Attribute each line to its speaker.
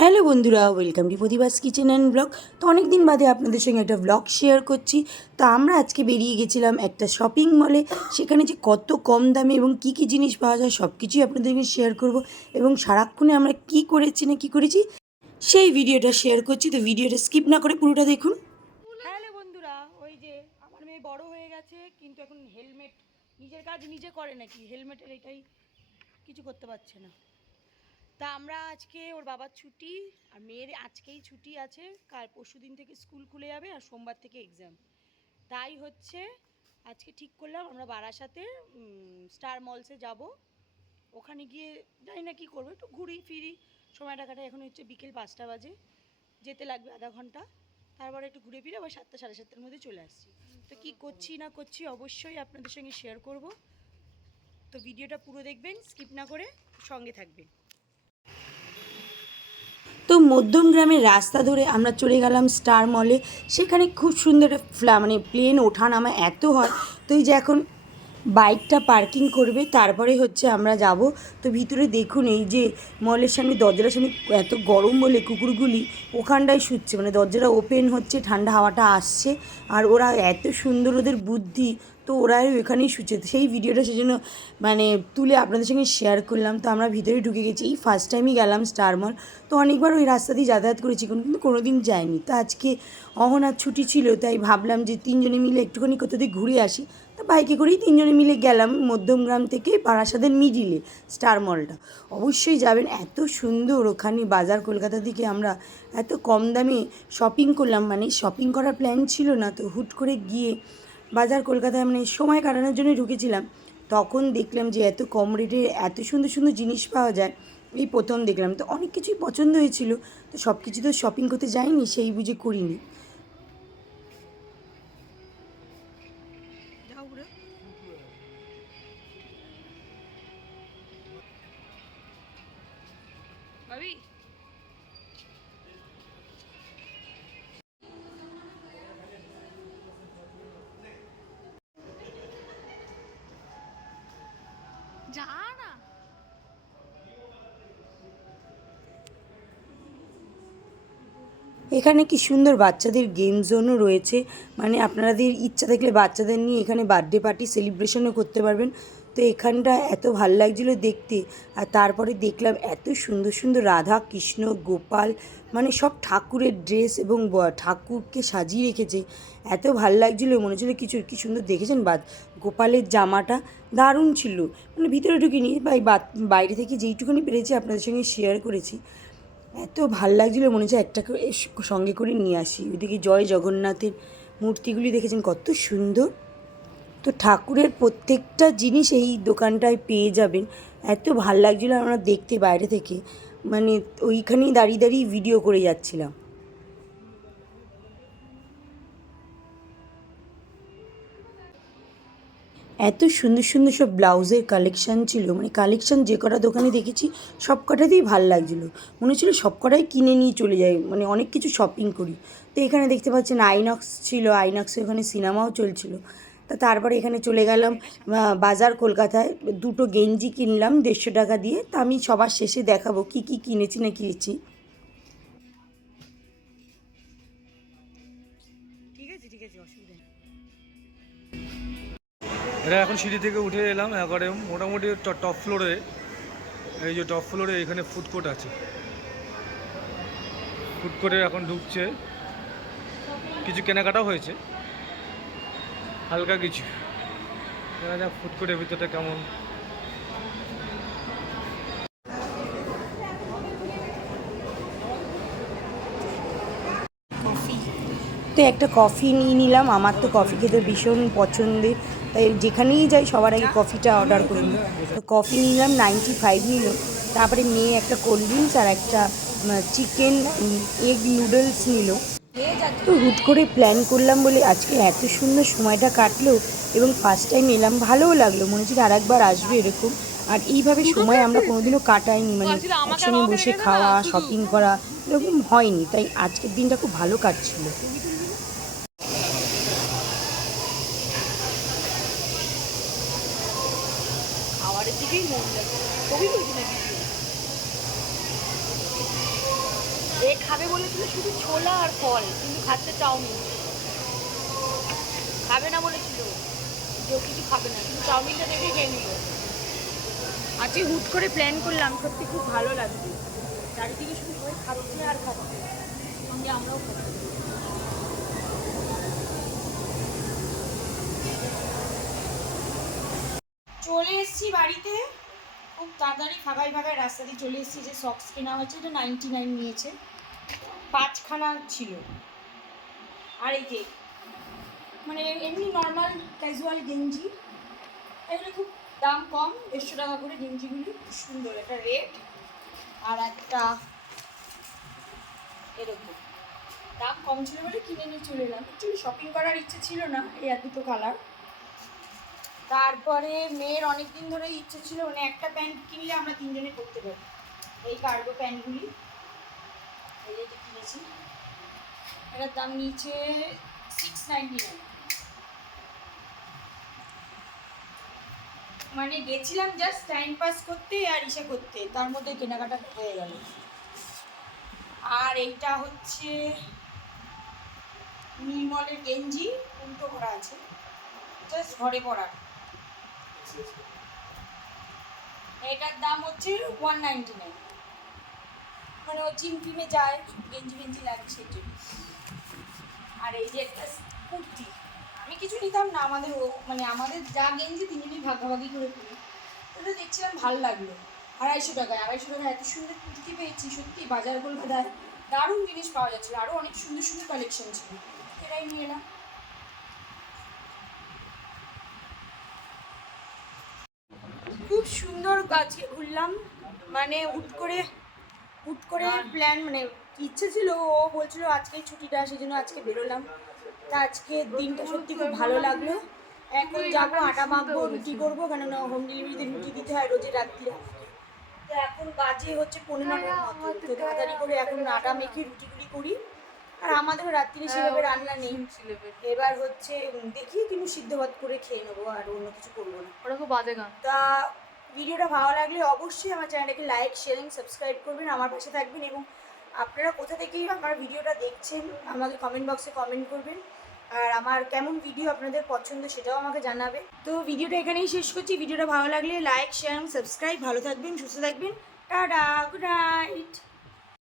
Speaker 1: Hello বন্ধুরা, welcome to Pratibas kitchen and blog. তো অনেক দিন বাদে আপনাদের সঙ্গে একটা ব্লগ শেয়ার করছি। তো আমরা আজকে বেরিয়ে গেছিলাম একটা শপিং মলে সেখানে যে কত কম দামে এবং কি কি জিনিস পাওয়া যায় সব কিছুই আপনাদের সঙ্গে শেয়ার করব এবং সারাক্ষণে আমরা কি করেছি না কি করেছি সেই ভিডিওটা শেয়ার করছি। তো ভিডিওটা স্কিপ না করে পুরোটা দেখুন। হ্যালো বন্ধুরা, ওই যে আমার মেয়ে বড় হয়ে গেছে, কিন্তু এখন হেলমেট নিজের কাজ নিজে করে নাকি? হেলমেটের এটাই কিছু করতে পারছে না। তা আমরা আজকে ওর বাবার ছুটি, আর মেয়ের আজকেই ছুটি আছে। কাল পরশু দিন থেকে স্কুল খুলে যাবে আর সোমবার থেকে এক্সাম তাই হচ্ছে আজকে ঠিক করলাম, আমরা বারাসাতে স্টার মলসে যাব। ওখানে গিয়ে জানি না কী করব, একটু ঘুরি ফিরি। সময়টা কাটাই, এখন হচ্ছে বিকেল পাঁচটা বাজে। যেতে লাগবে আধা ঘণ্টা। তারপরে একটু ঘুরে ফিরে আবার সাতটা, সাড়ে সাতটার মধ্যে চলে আসছি। তো কি করছি না করছি অবশ্যই আপনাদের সঙ্গে শেয়ার করব। তো ভিডিওটা পুরো দেখবেন স্কিপ না করে সঙ্গে থাকবেন। তো মধ্যম গ্রামের রাস্তা ধরে আমরা চলে গেলাম স্টার মলে। সেখানে খুব সুন্দর ফ্লা মানে প্লেন ওঠা নামা এত হয়। তো এই যে এখন বাইকটা পার্কিং করবে, তারপরে হচ্ছে আমরা যাব। তো ভিতরে দেখুন এই যে মলের সামনে, দরজার সামনে এত গরম বলে কুকুরগুলি ওখানটায় শুচ্ছে। মানে দরজাটা ওপেন হচ্ছে, ঠান্ডা হাওয়াটা আসছে। আর ওরা এত সুন্দর ওদের বুদ্ধি তো ওরা ওইখানেই শুচ্ছে। সেই ভিডিওটা সেজন্য মানে তুলে আপনাদের সঙ্গে শেয়ার করলাম। তো আমরা ভিতরে ঢুকে গেছি। এই ফার্স্ট টাইমই গেলাম স্টার মল তো অনেকবার ওই রাস্তা দিয়ে যাতায়াত করেছি, কিন্তু কোনো দিন যাইনি। তো আজকে অহনার ছুটি ছিল, তাই ভাবলাম যে তিনজনে মিলে একটুখানি কোথা দিয়ে ঘুরে আসি। তো বাইকে করেই তিনজনে মিলে গেলাম মধ্যমগ্রাম থেকে বারাসাদের মিডিলে স্টার মলটা অবশ্যই যাবেন। এত সুন্দর ওখানে বাজার কলকাতা থেকে আমরা এত কম দামে শপিং করলাম। মানে শপিং করার প্ল্যান ছিল না, তো হুট করে গিয়ে বাজার কলকাতায় মানে সময় কাটানোর জন্য ঢুকেছিলাম, তখন দেখলাম যে এত কম রেটে এত সুন্দর সুন্দর জিনিস পাওয়া যায়। এই প্রথম দেখলাম, তো অনেক কিছুই পছন্দ হয়েছিল, তো সব কিছু তো শপিং করতে যাইনি, সেই বুঝে করিনি। ভাবি? এখানে কি সুন্দর বাচ্চাদের গেম জোনও রয়েছে। মানে আপনাদের ইচ্ছা থাকলে বাচ্চাদের নিয়ে এখানে বার্থডে পার্টি সেলিব্রেশনও করতে পারবেন। তো এখানটা এত ভালো লাগছিল দেখতে। আর তারপরে দেখলাম এত সুন্দর সুন্দর রাধা, কৃষ্ণ, গোপাল মানে সব ঠাকুরের ড্রেস এবং ঠাকুরকে সাজিয়ে রেখেছে। এত ভালো লাগছিল, মনে হচ্ছিল কিছু, কি সুন্দর দেখেছেন? বা গোপালের জামাটা দারুণ ছিল। মানে ভিতরে ঢুকিনি বা বাইরে থেকে যেইটুকুনি পেরেছি আপনাদের সঙ্গে শেয়ার করেছি। এত ভালো লাগছিল, মনে হচ্ছে একটা সঙ্গে করে নিয়ে আসি। ওইদিকে জয় জগন্নাথের মূর্তিগুলি দেখেছেন, কত সুন্দর। তো ঠাকুরের প্রত্যেকটা জিনিস এই দোকানটায় পেয়ে যাবেন। এত ভালো লাগছিল আমরা দেখতে বাইরে থেকে। মানে ওইখানেই দাঁড়িয়ে দাঁড়িয়ে ভিডিও করে যাচ্ছিলাম। এত সুন্দর সুন্দর সব ব্লাউজের কালেকশান ছিল। মানে কালেকশান যে কটা দোকানে দেখেছি, সব কটাতেই ভালো লাগছিল। মনে হচ্ছিল সব কটাই কিনে নিয়ে চলে যাই। মানে অনেক কিছু শপিং করি। তো এখানে দেখতে পাচ্ছেন আইনক্স ছিল। আইনক্সে ওখানে সিনেমাও চলছিল। তা তারপরে এখানে চলে গেলাম বাজার কলকাতায়। দুটো গেঞ্জি কিনলাম দেড়শো টাকা দিয়ে। তা আমি সবার শেষে দেখাবো কি কি কিনেছি না কিনেছি।
Speaker 2: ঠিক আছে ঠিক আছে অসুবিধা নেই। এটা এখন সিঁড়ি থেকে উঠে এলাম একবারে মোটামুটি টপ ফ্লোরে এই যে টপ ফ্লোরে এখানে ফুড কোর্ট আছে। ফুড কোর্টে এখন ঢুকছে। কিছু কেনাকাটাও হয়েছে। হালকা কিছু। দেখা যাক ভিতরটা কেমন।
Speaker 1: তো একটা কফি নিয়ে নিলাম। আমার তো কফি খেতে ভীষণ পছন্দের। তাই যেখানেই যাই, সবার আগে কফিটা অর্ডার করি তো কফি নিলাম নাইনটি ফাইভ নিল তারপরে মেয়ে একটা কোল্ড ড্রিঙ্কস আর একটা চিকেন এগ নুডলস নিল। তো হুট করে প্ল্যান করলাম বলে আজকে এত সুন্দর সময়টা কাটলো এবং ফার্স্ট টাইম এলাম ভালোও লাগল। মনে হচ্ছে আর একবার আসবে এরকম। আর এইভাবে সময় আমরা কোনোদিনও কাটাইনি মানে একসঙ্গে বসে খাওয়া শপিং করা এরকম হয়নি। তাই আজকের দিনটা খুব ভালো কাটছিল। দিকেই মন কবি বলছি না এ খাবে বলেছিল শুধু ছোলা আর ফল, কিন্তু খাচ্ছে চাউমিন। খাবে না বলেছিল। কেউ কিছু খাবে না কিন্তু চাউমিনটা দেখে খেয়ে নিল। আজকে হুট করে প্ল্যান করলাম, সত্যি খুব ভালো লাগবে চারিদিকে শুধু সবাই খাচ্ছে আর খাচ্ছে। সঙ্গে আমরাও চলে এসেছি বাড়িতে। খুব তাড়াতাড়ি ফাঁকায় ফাঁকায় রাস্তা দিয়ে চলে এসেছি যে সক্স কেনা হয়েছে, এটা নাইনটি নাইন নিয়েছে। পাঁচখানা ছিল। আর এই যে মানে এমনি নর্মাল ক্যাজুয়াল গেঞ্জি, এগুলো খুব দাম কম, দেড়শো টাকা করে গেঞ্জিগুলি সুন্দর একটা রেড আর একটা এরকম। দাম কম ছিল বলে কিনে নিয়ে চলে এলাম। অ্যাকচুয়ালি শপিং করার ইচ্ছে ছিল না, এই আর দুটো কালার তারপরে মেয়ের অনেক দিন ধরে ইচ্ছে ছিল মানে একটা প্যান্ট কিনলে আমরা তিনজনে করতে পারি। এই কার্গো প্যান্টগুলি এই এটা কিনেছি এটার দাম নিচে সিক্স নাইনটি নাইন মানে গেছিলাম জাস্ট টাইম পাস করতে আর ইসে করতে, তার মধ্যে কেনাকাটা হয়ে গেল। আর এইটা হচ্ছে নির্মলের গেঞ্জি, উল্টো করা আছে। জাস্ট ঘরে পরার। এটার দাম হচ্ছে ওয়ান নাইনটি নাইন মানে ও জিম টিমে যায়, গেঞ্জি গেঞ্জি লাগে সেই জন্য। আর এই যে একটা কুর্তি, আমি কিছু নিতাম না, আমাদের ও মানে আমাদের যা গেঞ্জি তিনজনই ভাগাভাগি করে পরি। ওটা দেখছিলাম ভালো লাগল। আড়াইশো টাকায় আড়াইশো টাকায় এত সুন্দর কুর্তি পেয়েছি, সত্যি বাজার কলকাতায় দারুণ জিনিস পাওয়া যাচ্ছিল আরও অনেক সুন্দর সুন্দর কালেকশন ছিল। এটাই নিয়ে এলাম খুব সুন্দর আজকে ঘুরলাম মানে হুট করে হুট করে প্ল্যান মানে ইচ্ছে ছিল ও বলছিল আজকে ছুটিটা সেই জন্য আজকে বেরোলাম। তা আজকে দিনটা সত্যি খুব ভালো লাগল। এখন যাব আটা মাখবো রুটি করব কেননা হোম ডেলিভারিতে রুটি দিতে হয় রোজের রাত্রিরে। তো এখন বাজে হচ্ছে পনেরো মতো তো তাড়াতাড়ি করে এখন আটা মেখে রুটিগুলি করি। আর আমাদেরও রাত্রিরে সেভাবে রান্না নেই। এবার হচ্ছে দেখি কিন্তু সিদ্ধ ভাত করে খেয়ে নেব আর অন্য কিছু করব না। ওরা খুব বাজে গান। তা ভিডিওটা ভালো লাগলে অবশ্যই আমার চ্যানেলটাকে লাইক, শেয়ারিং সাবস্ক্রাইব করবেন, আমার পাশে থাকবেন এবং আপনারা কোথা থেকেই আমার ভিডিওটা দেখছেন আমাকে কমেন্ট বক্সে কমেন্ট করবেন। আর আমার কেমন ভিডিও আপনাদের পছন্দ সেটাও আমাকে জানাবে তো ভিডিওটা এখানেই শেষ করছি। ভিডিওটা ভালো লাগলে লাইক, শেয়ার সাবস্ক্রাইব। ভালো থাকবেন, সুস্থ থাকবেন। Tata good night